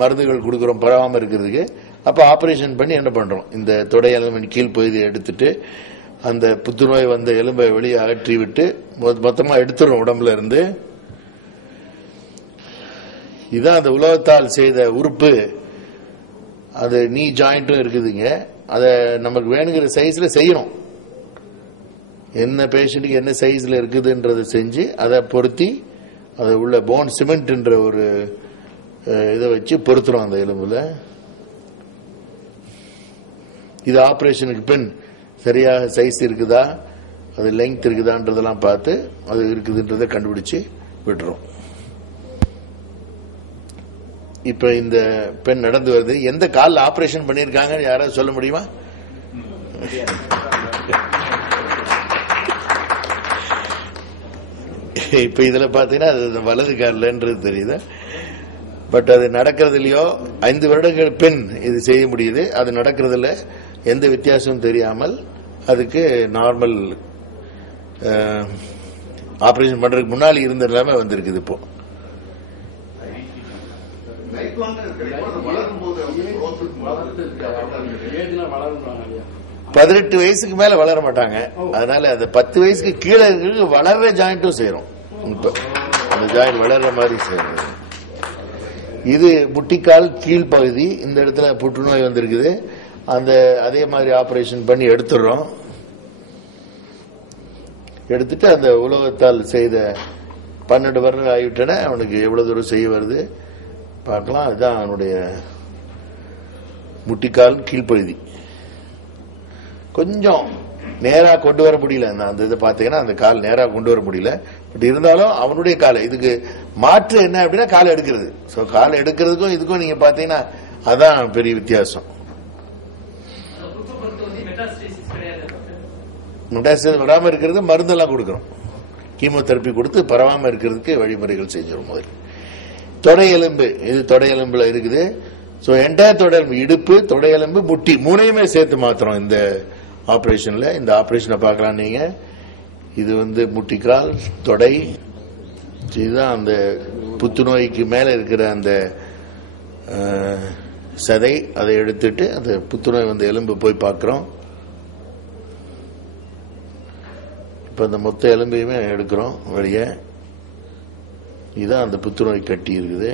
மருந்துகள் கொடுக்குறோம் பரவாம இருக்கிறதுக்கு. அப்ப ஆபரேஷன் பண்ணி என்ன பண்றோம், இந்த தொடை எலும்பின் கீழ்ப்பகுதியை எடுத்துட்டு அந்த புத்துநோய் வந்த எலும்பை வெளியே அகற்றி விட்டு மொத்தமா எடுத்துறோம் உடம்புல இருந்து. இதான் அந்த உலோகத்தால் செய்த உறுப்பு. அது நீ ஜாயிண்ட்டும் இருக்குதுங்க. அதை நமக்கு வேணுங்கிற சைஸ்ல செய்யணும். என்ன பேஷண்ட்டுக்கு என்ன சைஸ்ல இருக்குதுன்றதை செஞ்சு அதை பொருத்தி அதை உள்ள போன் சிமெண்ட் என்ற ஒரு இதை வச்சு பொருத்துறோம் அந்த எலும்புல. இது ஆபரேஷனுக்கு பின் சரியாக சைஸ் இருக்குதா, அது லெங்த் இருக்குதான்றதெல்லாம் பார்த்து அது இருக்குதுன்றதை கண்டுபிடிச்சு விட்டுறோம். இப்ப இந்த பெண் நடந்து வருது. எந்த காலில் ஆபரேஷன் பண்ணிருக்காங்க யாராவது சொல்ல முடியுமா? இப்ப இதுல பாத்தீங்கன்னா அது வலது காலில்ன்றது தெரியுது. பட் அது நடக்கிறதுலயோ 5 வருடங்கள் பெண் இது செய்ய முடியுது. அது நடக்கிறதுல எந்த வித்தியாசமும் தெரியாமல் அதுக்கு நார்மல் ஆபரேஷன் பண்றதுக்கு முன்னாடி இருந்த நிலைமை வந்திருக்குது. இப்போ 18 வயசுக்கு மேல வளர மாட்டாங்க. அதனால அந்த 10 வயசுக்கு கீழே இருக்கிறது வளர்ற ஜாயிண்ட்டும் செய்யறோம். இப்ப அந்த ஜாயிண்ட் வளர்ற மாதிரி செய்யறது. இது முட்டிக்கால் கீழ்பகுதி. இந்த இடத்துல புற்றுநோய் வந்திருக்குது. அந்த அதே மாதிரி ஆபரேஷன் பண்ணி எடுத்துடுறோம். எடுத்துட்டு அந்த உலோகத்தால் செய்த 12 வருடம் ஆகிவிட்டன. அவனுக்கு எவ்வளவு தூரம் செய்ய வருது பார்க்கலாம். அதுதான் அவனுடைய முட்டிக்கால் கீழ்ப்பகுதி. கொஞ்சம் நேரா கொண்டு வர முடியல. அந்த இதை பாத்தீங்கன்னா அந்த கால் நேரா கொண்டு வர முடியல. பட் இருந்தாலும் அவனுடைய காலை இதுக்கு மாற்று என்ன அப்படின்னா காலை எடுக்கிறது. சோ காலை எடுக்கிறதுக்கும் இதுக்கும் நீங்க பாத்தீங்கன்னா அதான் பெரிய வித்தியாசம். மெட்டாஸ்டேசிஸ் வராம இருக்கிறது மருந்தெல்லாம் கொடுக்கிறோம். கீமோதெரப்பி கொடுத்து பரவாம இருக்கிறதுக்கு வழிமுறைகள் செஞ்சிடும். முதல் தொடை எலும்பு, இது தொடை எலும்புல இருக்குது. சோ என்டையர் தொடை எலும்பு, இடுப்பு, தொடை எலும்பு, முட்டி மூணையுமே சேர்த்து மாத்திரம் இந்த ஆபரேஷன்ல. இந்த ஆபரேஷனை பார்க்கலாம் நீங்க. இது முட்டிக்கால், தொடை. இதுதான் அந்த புத்துநோய்க்கு மேல இருக்கிற அந்த சதை. அதை எடுத்துட்டு அந்த புத்துநோய் எலும்பு போய் பார்க்கிறோம். இப்ப இந்த மொத்த எலும்பையுமே எடுக்கிறோம் வெளியே. இதுதான் அந்த புத்துநோய் கட்டி இருக்குது.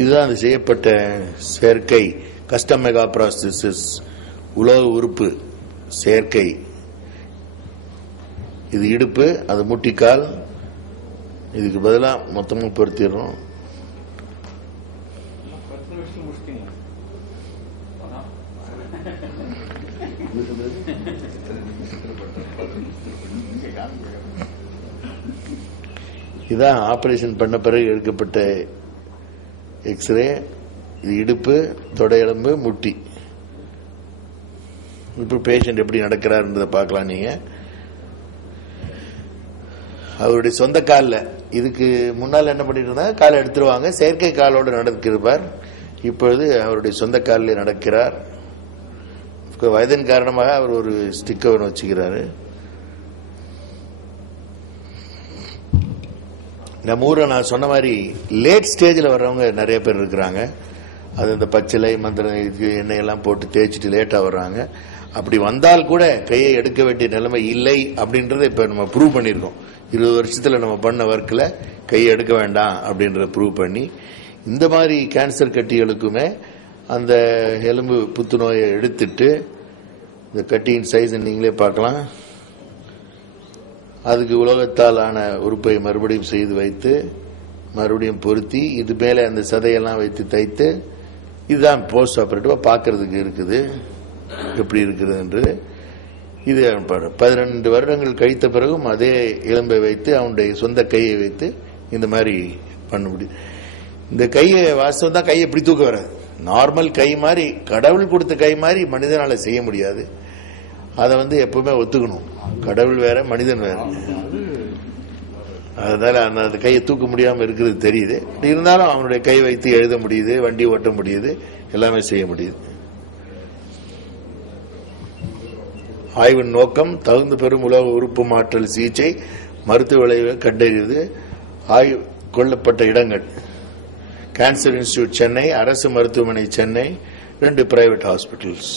இதுதான் அது செய்யப்பட்ட சேர்க்கை, கஸ்டம் மெகா ப்ராஸ்தசிஸ், உலோக உறுப்பு சேர்க்கை. இது இடுப்பு, அது முட்டிக்கால். இதுக்கு பதிலாக மொத்தமாக பொருத்திடுறோம். இதான் ஆபரேஷன் பண்ண பிறகு எடுக்கப்பட்ட எக்ஸ்ரே. இது இடுப்பு, தொடை எலும்பு, முட்டி. இப்ப பேஷண்ட் எப்படி நடக்கிறார்ன்றதை பார்க்கலாம் நீங்க. அவருடைய சொந்த காலில் இதுக்கு முன்னால் என்ன பண்ணிட்டு இருந்தாங்க, காலை எடுத்துருவாங்க, செயற்கை காலோடு நடக்கிறார். இப்பொழுது அவருடைய சொந்த காலில் நடக்கிறார். வயதின் காரணமாக அவர் ஒரு ஸ்டிக்கர் வச்சுக்கிறாரு. நம்ம ஊரில் நான் சொன்ன மாதிரி லேட் ஸ்டேஜில் வர்றவங்க நிறைய பேர் இருக்கிறாங்க. அது இந்த பச்சிலை மந்திரம் எண்ணெய் எல்லாம் போட்டு தேய்ச்சிட்டு லேட்டா வர்றாங்க. அப்படி வந்தால் கூட கையை எடுக்க வேண்டிய நிலைமை இல்லை அப்படின்றத இப்ப நம்ம ப்ரூவ் பண்ணிருக்கோம். 20 வருஷத்துல நம்ம பண்ண ஒர்க்ல கையை எடுக்க வேண்டாம் அப்படின்றத ப்ரூவ் பண்ணி, இந்த மாதிரி கேன்சர் கட்டிகளுக்குமே அந்த எலும்பு புத்துநோயை எடுத்துட்டு இந்த கட்டியின் சைஸ் நீங்களே பார்க்கலாம். அதுக்கு உலோகத்தால் ஆன உறுப்பை மறுபடியும் செய்து வைத்து மறுபடியும் பொருத்தி இது மேலே அந்த சதையெல்லாம் வைத்து தைத்து, இதுதான் போஸ்ட் ஆபரேட்டிவா பார்க்கறதுக்கு இருக்குது எப்படி இருக்குது என்று. இது 12 வருடங்கள் கழித்த பிறகும் அதே எலும்பை வைத்து அவனுடைய சொந்த கையை வைத்து இந்த மாதிரி பண்ண முடியும். இந்த கையை வாஸ்தவம் தான், கையை எப்படி தூக்க வராது. நார்மல் கை மாதிரி, கடவுள் கொடுத்த கை மாதிரி மனிதனால செய்ய முடியாது. அதை எப்பவுமே ஒத்துக்கணும். கடவுள் வேற, மனிதன் வேற. அதனால அந்த கையை தூக்க முடியாம இருக்கிறது தெரியுது. இருந்தாலும் அவனுடைய கை வைத்து எழுத முடியுது, வண்டி ஓட்ட முடியுது, எல்லாமே செய்ய முடியுது. ஆய்வின் நோக்கம் தகுந்த பெறும் உலக உறுப்பு மாற்றல் சிகிச்சை மருத்துவ விளைவை கண்டறிவது. கொள்ளப்பட்ட இடங்கள்: கேன்சர் இன்ஸ்டிடியூட் சென்னை, அரசு மருத்துவமனை சென்னை, 2 பிரைவேட் ஹாஸ்பிட்டல்ஸ்.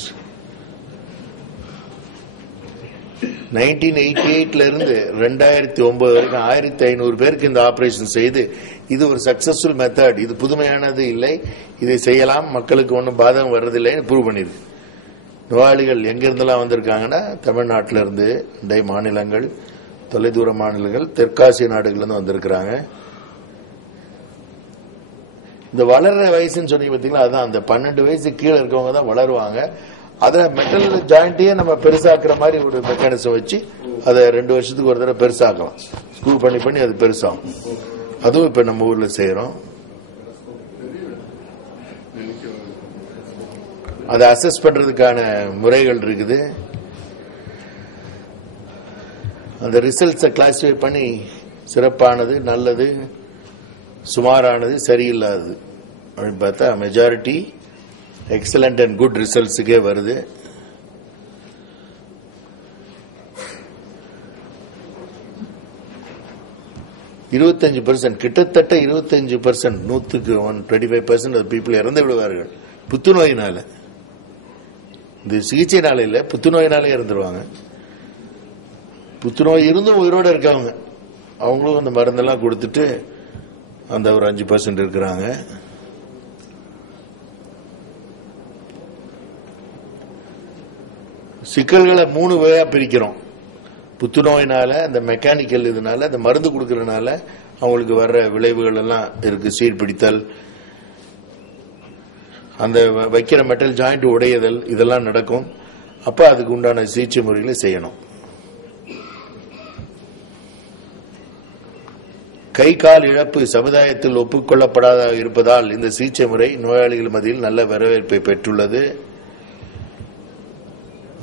1988 இருந்து 2009 வரைக்கும் 1500 பேருக்கு இந்த ஆபரேஷன் செய்து, இது ஒரு சக்சஸ்ஃபுல் மெத்தட், இது புதுமையானது இல்லை, இதை செய்யலாம், மக்களுக்கு ஒன்றும் பாதகம் வர்றதில்லைன்னு ப்ரூவ் பண்ணிருக்கு. நோயாளிகள் எங்கிருந்தெல்லாம் வந்திருக்காங்கன்னா, தமிழ்நாட்டில இருந்து, இண்டை மாநிலங்கள், தொலைதூர மாநிலங்கள், தெற்காசிய நாடுகள்ல வந்திருக்கிறாங்க. இந்த வளர்ற வயசுன்னு சொன்னீங்க பார்த்தீங்களா, அதான் அந்த 12 வயசு கீழே இருக்கவங்க தான் வளருவாங்க. அதுல மெட்டல் ஜாயிண்டையே நம்ம பெருசாக்குற மாதிரி ஒரு மெக்கானிசம் வச்சு அதை 2 வருஷத்துக்கு ஒரு தடவை பெருசாக்கலாம். ஸ்க்ரூ பண்ணி அது பெருசாகும். அதுவும் இப்ப நம்ம ஊர்ல செய்யறோம். அதை அசஸ் பண்றதுக்கான முறைகள் இருக்குது. அந்த ரிசல்ட்ஸை கிளாசிஃபை பண்ணி சிறப்பானது, நல்லது, சுமாரானது, சரியில்லாதது அப்படின்னு பார்த்தா மெஜாரிட்டி எக்ஸலண்ட் அண்ட் குட் ரிசல்ட்ஸுக்கே வருது. கிட்டத்தட்ட 25%, 125% பீப்புள் இறந்து விடுவார்கள் புத்துநோயினால. இந்த சிகிச்சைனால இல்ல, புத்துநோயினாலே இறந்துருவாங்க. புத்துநோய் இருந்தும் உயிரோடு இருக்கவங்க, அவங்களும் அந்த மருந்தெல்லாம் கொடுத்துட்டு அந்த ஒரு 5% இருக்கிறாங்க. சிக்கல்களை 3 வகையா பிரிக்கிறோம். புத்துநோயினால, அந்த மெக்கானிக்கல் இதனால, அந்த மருந்து கொடுக்கறதுனால அவங்களுக்கு வர்ற விளைவுகள் எல்லாம் இருக்கு. சீர்பிடித்தல், அந்த வைக்கிற மெட்டல் ஜாயிண்ட் உடையதல், இதெல்லாம் நடக்கும். அப்ப அதுக்கு உண்டான சிகிச்சை முறைகளை செய்யணும். கை கால் இழப்பு சமுதாயத்தில் ஒப்புக்கொள்ளப்படாத இருப்பதால் இந்த சிகிச்சை முறை நோயாளிகள் மத்தியில் நல்ல வரவேற்பை பெற்றுள்ளது.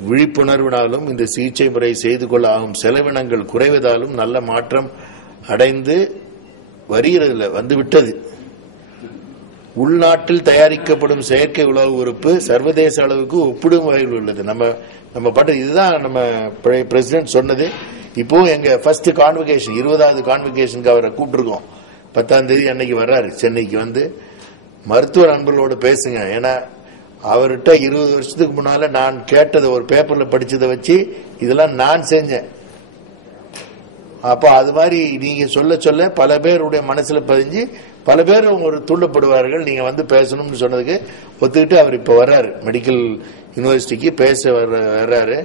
விழிப்புணர்வினாலும் இந்த சிகிச்சை முறை செய்து கொள்ள ஆகும் செலவினங்கள் குறைவதாலும் நல்ல மாற்றம் அடைந்து வருகிறதில்லை, வந்துவிட்டது. உள்நாட்டில் தயாரிக்கப்படும் செயற்கை உலக உறுப்பு சர்வதேச அளவுக்கு ஒப்பிடும் வகையில் உள்ளது. நம்ம பாட்டு இதுதான் நம்ம பிரசிடென்ட் சொன்னது. இப்போ எங்க ஃபர்ஸ்ட் கான்வகேஷன், 20வது கான்வகேஷனுக்கு அவரை கூப்பிட்டுருக்கோம். 10ஆம் தேதி அன்னைக்கு வர்றாரு சென்னைக்கு. வந்து மருத்துவ நண்பர்களோடு பேசுங்க. ஏன்னா அவர்கிட்ட 20 வருஷத்துக்கு முன்னால நான் கேட்டதை ஒரு பேப்பர்ல படிச்சதை வச்சு இதெல்லாம் நான் செஞ்சேன். அப்ப அது மாதிரி நீங்க சொல்ல சொல்ல பல பேருடைய மனசுல பதிஞ்சு பல பேர் ஒரு தூண்டப்படுவார்கள். நீங்க வந்து பேசணும்னு சொன்னதுக்கு ஒத்துக்கிட்டு அவர் இப்ப வர்றாரு, மெடிக்கல் யூனிவர்சிட்டிக்கு பேச வர்றாரு.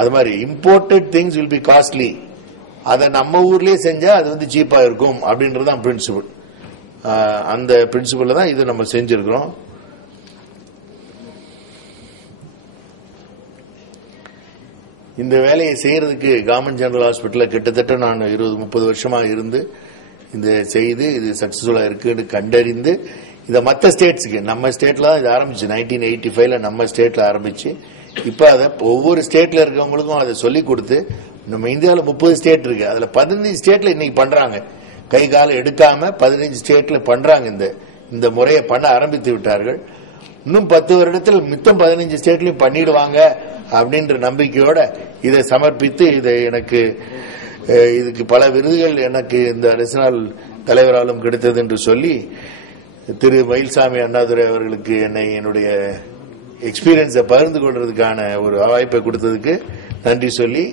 அது மாதிரி imported things will be costly, அதை நம்ம ஊர்லயே செஞ்சா அது வந்து சீப்பா இருக்கும் அப்படின்றதான் பிரின்சிபல். அந்த பிரின்சிபல்ல தான் இது நம்ம செஞ்சிருக்கிறோம். இந்த வேலையை செய்யறதுக்கு கவர்மெண்ட் ஜெனரல் ஹாஸ்பிட்டல்ல கிட்டத்தட்ட நான் 20-30 வருஷமா இருந்து இந்த செய்து இது சக்சஸ்ஃபுல்லா இருக்குன்னு கண்டறிந்து இதை மற்ற ஸ்டேட்ஸுக்கு, நம்ம ஸ்டேட்ல தான் இது ஆரம்பிச்சு 1985ல நம்ம ஸ்டேட்ல ஆரம்பிச்சு இப்ப அதை ஒவ்வொரு ஸ்டேட்ல இருக்கவங்களுக்கும் அதை சொல்லி கொடுத்து, நம்ம இந்தியாவில் 30 ஸ்டேட் இருக்கு, அதுல 15 ஸ்டேட்ல இன்னைக்கு பண்றாங்க. கை காலம் எடுக்காம 15 ஸ்டேட்ல பண்றாங்க. இந்த முறையை பண்ண ஆரம்பித்து விட்டார்கள். இன்னும் 10 வருடத்தில் மித்தம் 15 ஸ்டேட்லயும் பண்ணிடுவாங்க அப்படின்ற நம்பிக்கையோட இதை சமர்ப்பித்து இதை எனக்கு இதுக்கு பல விருதுகள் எனக்கு இந்த அரசினால் தலைவராலும் கிடைத்தது என்று சொல்லி திரு மயில்சாமி அண்ணாதுரை அவர்களுக்கு என்னுடைய எக்ஸ்பீரியன்ஸை பகிர்ந்து கொள்றதுக்கான ஒரு வாய்ப்பை கொடுத்ததுக்கு நன்றி சொல்லி